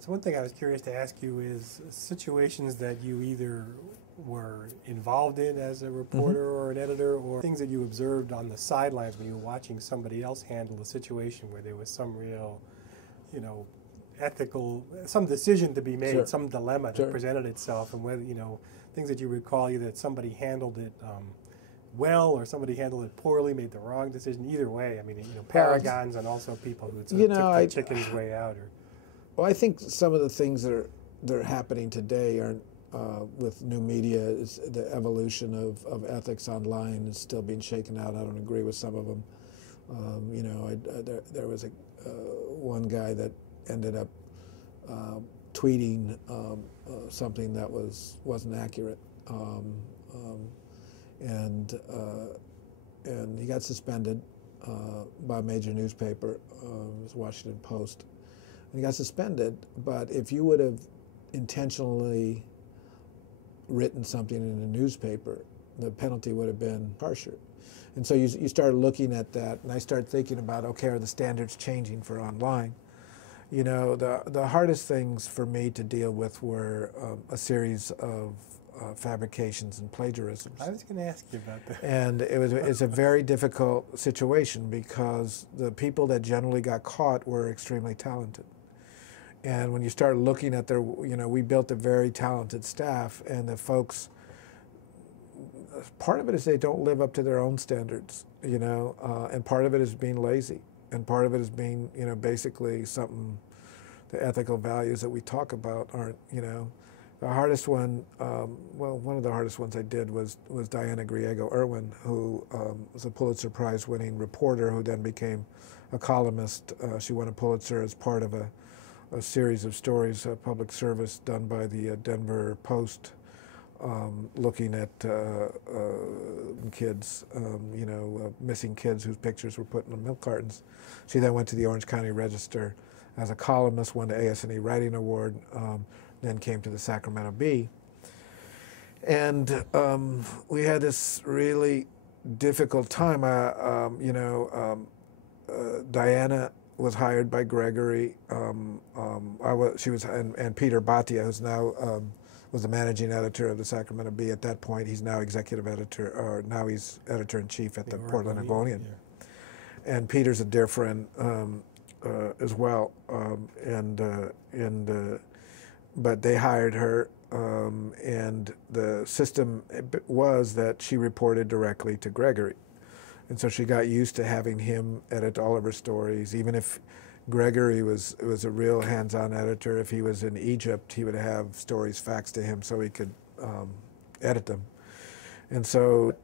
So one thing I was curious to ask you is situations that you either were involved in as a Hmm. reporter or an editor, or things that you observed on the sidelines when you were watching somebody else handle a situation where there was some real, you know, ethical, some decision to be made, Sure, some dilemma that sure. presented itself, and whether, things that you recall either that somebody handled it well or somebody handled it poorly, made the wrong decision. Either way, I mean, Well, paragons and also people who sort you of know, took the chicken's way out. Or well, I think some of the things that are happening today are with new media is the evolution of ethics online is still being shaken out. I don't agree with some of them. There was one guy that ended up uh, tweeting something that wasn't accurate, um, and and he got suspended by a major newspaper, it was Washington Post. And he got suspended, but if you would have intentionally written something in a newspaper, the penalty would have been harsher. And so you start looking at that, and I start thinking about, okay, are the standards changing for online? The hardest things for me to deal with were a series of fabrications and plagiarisms. I was going to ask you about that. And it's a very difficult situation because the people that generally got caught were extremely talented. And when you start looking at we built a very talented staff, and the folks, part of it is they don't live up to their own standards, and part of it is being lazy, and part of it is being, basically the ethical values that we talk about aren't, The hardest one, one of the hardest ones I did was Diana Griego-Irwin, who was a Pulitzer Prize winning reporter who then became a columnist. She won a Pulitzer as part of a series of stories, public service done by the Denver Post, looking at kids, missing kids whose pictures were put in the milk cartons. She then went to the Orange County Register as a columnist, won the AS&E Writing Award, then came to the Sacramento Bee. And we had this really difficult time. Diana was hired by Gregory. And Peter Bhatia, who's now was the managing editor of the Sacramento Bee at that point. He's now executive editor, or now he's editor-in-chief at the Portland Oregonian. Yeah. And Peter's a dear friend as well. But they hired her, and the system was that she reported directly to Gregory. And so she got used to having him edit all of her stories. Even if Gregory was a real hands-on editor, if he was in Egypt, he would have stories faxed to him so he could edit them. And so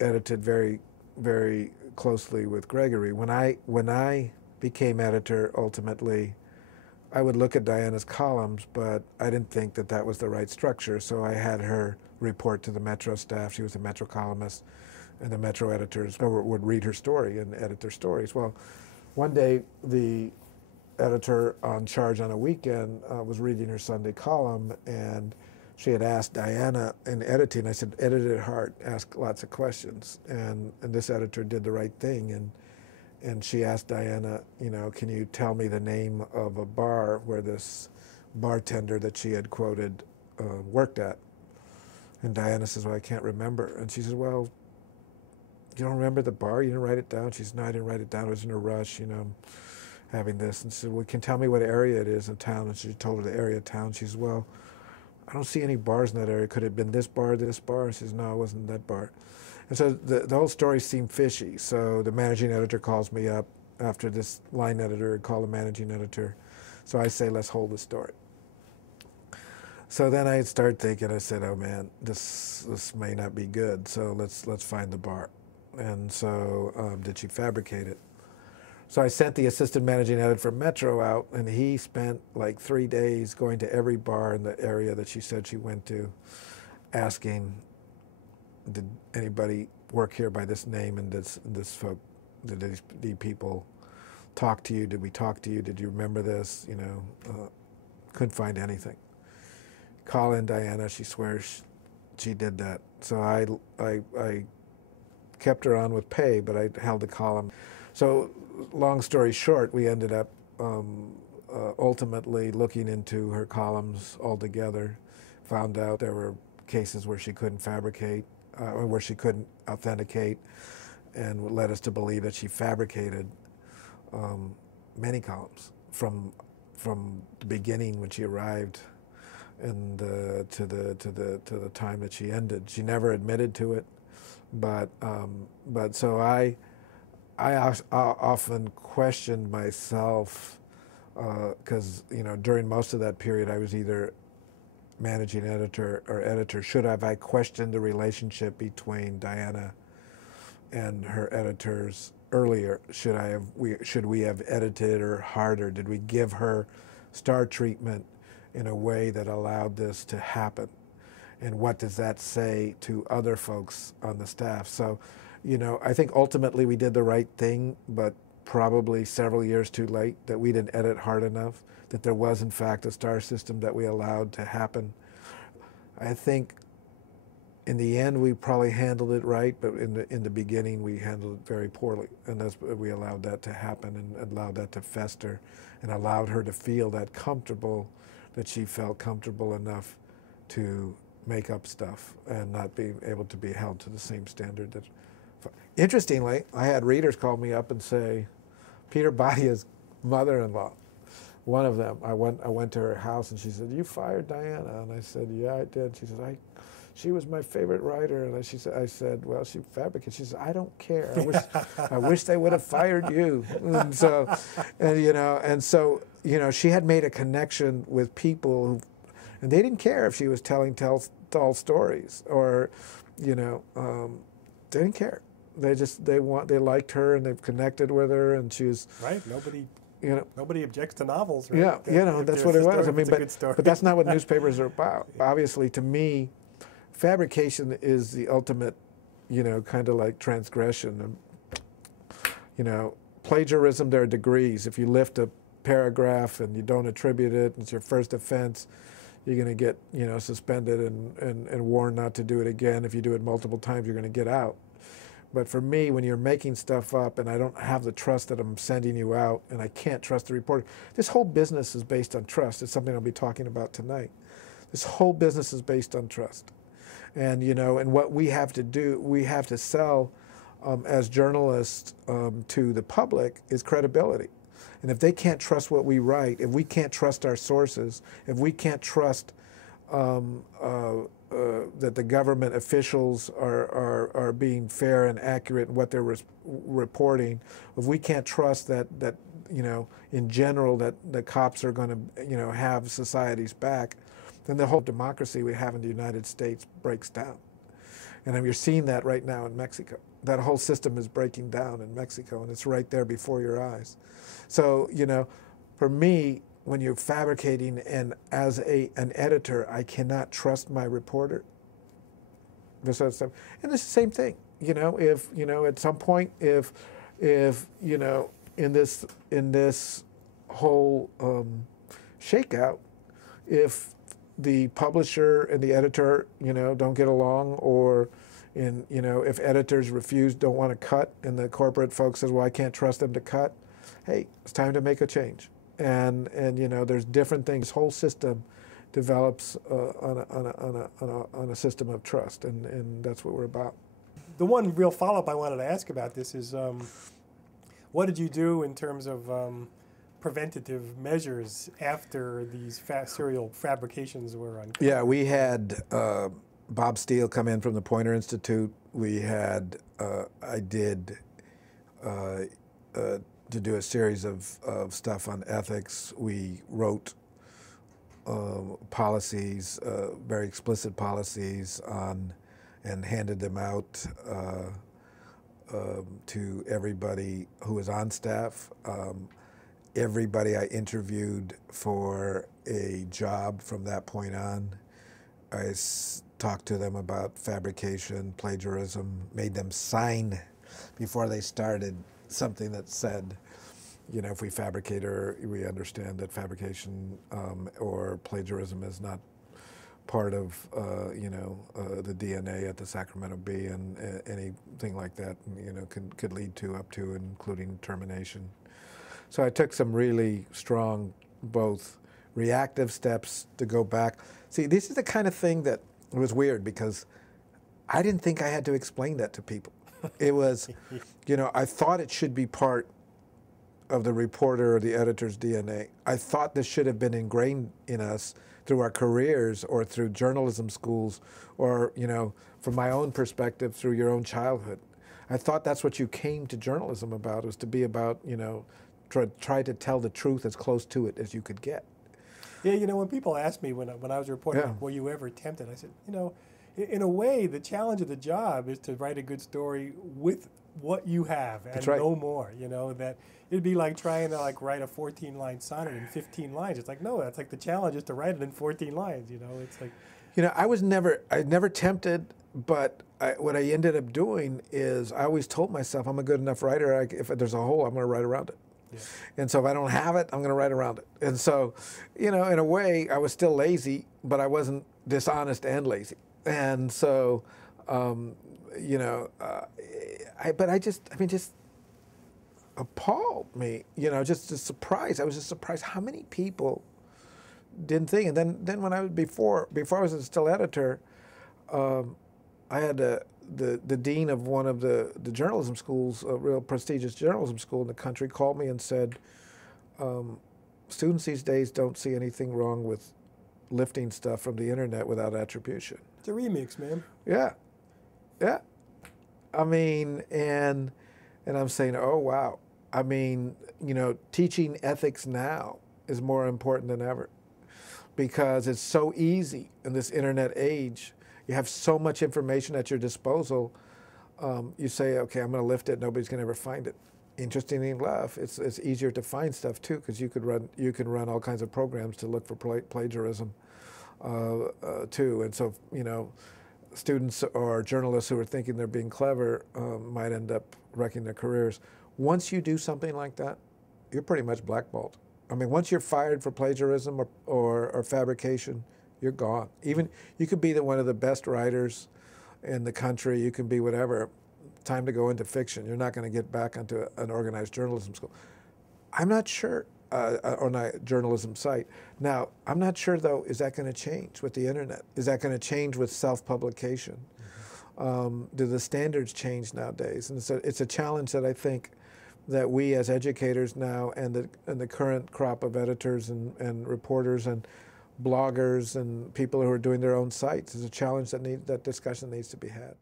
edited very, very closely with Gregory. When I became editor, ultimately, I would look at Diana's columns, but I didn't think that that was the right structure. So I had her report to the Metro staff. She was a Metro columnist, and the Metro editors would read her story and edit their stories. Well, one day the editor on charge on a weekend was reading her Sunday column, and she had asked Diana in editing, I said, edit it hard, ask lots of questions. And this editor did the right thing. And she asked Diana, can you tell me the name of a bar where this bartender that she had quoted worked at? And Diana says, well, I can't remember. And she says, well, you don't remember the bar? You didn't write it down? She says, no, I didn't write it down. I was in a rush, having this. And she said, well, can you tell me what area it is in town? And she told her the area of town. She says, well, I don't see any bars in that area. Could it have been this bar, this bar? And she says, no, it wasn't that bar. And so the whole story seemed fishy. So the managing editor calls me up after this line editor had called the managing editor. So I say, let's hold the story. So then I start thinking, I said, oh man, this may not be good. So let's find the bar. And so did she fabricate it? So I sent the assistant managing editor for Metro out, and he spent like 3 days going to every bar in the area that she said she went to, asking, did anybody work here by this name, and this folk, did these people talk to you? Did we talk to you? Did you remember this? Couldn't find anything. Colin Diana, she swears she did that. So I kept her on with pay, but I held the column. So long story short, we ended up ultimately looking into her columns altogether, found out there were cases where she couldn't fabricate, or where she couldn't authenticate, and led us to believe that she fabricated many columns from the beginning when she arrived and to the time that she ended. She never admitted to it, but so I often questioned myself because during most of that period I was either managing editor or editor. Should have I questioned the relationship between Diana and her editors earlier? Should we have edited her harder? Did we give her star treatment in a way that allowed this to happen? And what does that say to other folks on the staff? So, I think ultimately we did the right thing, but probably several years too late, that we didn't edit hard enough, that there was in fact a star system that we allowed to happen. I think in the end we probably handled it right, but in the beginning we handled it very poorly, and we allowed that to happen and allowed that to fester and allowed her to feel that she felt comfortable enough to make up stuff and not being able to be held to the same standard. Interestingly, I had readers call me up and say, Peter Badia's mother-in-law, one of them, I went to her house and she said, "You fired Diana?" And I said, "Yeah, I did." She said, "She was my favorite writer." And I said, "Well, she fabricated." She said, "I don't care. I wish they would have fired you." And so, she had made a connection with people and they didn't care if she was telling tall stories or, they didn't care. They liked her and they've connected with her, and she was right. Nobody objects to novels, right? Yeah, that's what it was. But that's not what newspapers are about. Obviously, to me, fabrication is the ultimate, kind of like transgression. Plagiarism, there are degrees. If you lift a paragraph and you don't attribute it, and it's your first offense, you're going to get, suspended and warned not to do it again. If you do it multiple times, you're going to get out. But for me, when you're making stuff up and I don't have the trust that I'm sending you out and I can't trust the reporter, this whole business is based on trust. It's something I'll be talking about tonight. This whole business is based on trust. And, and what we have to do, we have to sell as journalists to the public is credibility. And if they can't trust what we write, if we can't trust our sources, if we can't trust that the government officials are being fair and accurate in what they're reporting, if we can't trust that in general that the cops are going to have society's back, then the whole democracy we have in the United States breaks down. And you're seeing that right now in Mexico. That whole system is breaking down in Mexico, and it's right there before your eyes. So, for me, when you're fabricating, and as an editor, I cannot trust my reporter. This sort of stuff. And it's the same thing. If at some point, if in this whole shakeout, if the publisher and the editor, don't get along, or if editors don't want to cut, and the corporate folks says, "Well, I can't trust them to cut," hey, it's time to make a change. And there's different things. This whole system develops on a system of trust, and that's what we're about. The one real follow-up I wanted to ask about this is, what did you do in terms of preventative measures after these serial fabrications were uncovered? Yeah, we had Bob Steele come in from the Poynter Institute. We had, I did to do a series of stuff on ethics. We wrote policies, very explicit policies on, and handed them out to everybody who was on staff. Everybody I interviewed for a job from that point on, I talked to them about fabrication, plagiarism, made them sign before they started something that said, if we fabricate, or we understand that fabrication or plagiarism is not part of, the DNA at the Sacramento Bee, and anything like that, could lead to up to and including termination. So I took some really strong both reactive steps to go back. See, this is the kind of thing that was weird because I didn't think I had to explain that to people. It was, you know, I thought it should be part of the reporter or the editor's DNA. I thought this should have been ingrained in us through our careers or through journalism schools or, you know, from my own perspective, through your own childhood. I thought that's what you came to journalism about, was to be about, you know, try to tell the truth as close to it as you could get. Yeah, you know, when people asked me when I was reporting, Yeah. were you ever tempted? I said, you know, in a way, the challenge of the job is to write a good story with what you have and That's right. no more. You know, that it'd be like trying to like write a 14-line sonnet in 15 lines. It's like, no, that's like the challenge is to write it in 14 lines. You know, it's like, you know, I never tempted, but what I ended up doing is I always told myself I'm a good enough writer. If there's a hole, I'm going to write around it. yeah. And so if I don't have it, I'm going to write around it. And so, you know, in a way, I was still lazy, but I wasn't dishonest and lazy. And so, you know, just appalled me, you know, just surprised. I was just surprised how many people didn't think. And then when I was, before I was still editor, I had the dean of one of the journalism schools, a real prestigious journalism school in the country, called me and said, students these days don't see anything wrong with lifting stuff from the internet without attribution. It's a remix, man. Yeah, yeah. I mean, and I'm saying, oh, wow. I mean, you know, teaching ethics now is more important than ever because it's so easy in this internet age. You have so much information at your disposal. You say, okay, I'm going to lift it. Nobody's going to ever find it. Interestingly enough, it's easier to find stuff too because you can run all kinds of programs to look for plagiarism too. And so, you know, students or journalists who are thinking they're being clever might end up wrecking their careers. Once you do something like that, you're pretty much blackballed. I mean, once you're fired for plagiarism or fabrication, you're gone. Even you could be one of the best writers in the country. You can be whatever. Time to go into fiction. You're not going to get back onto an organized journalism school. I'm not sure on a journalism site. Now, I'm not sure though. Is that going to change with the internet? Is that going to change with self-publication? Do the standards change nowadays? And it's a challenge that I think that we as educators now and the current crop of editors and reporters and bloggers and people who are doing their own sites is a challenge that discussion needs to be had.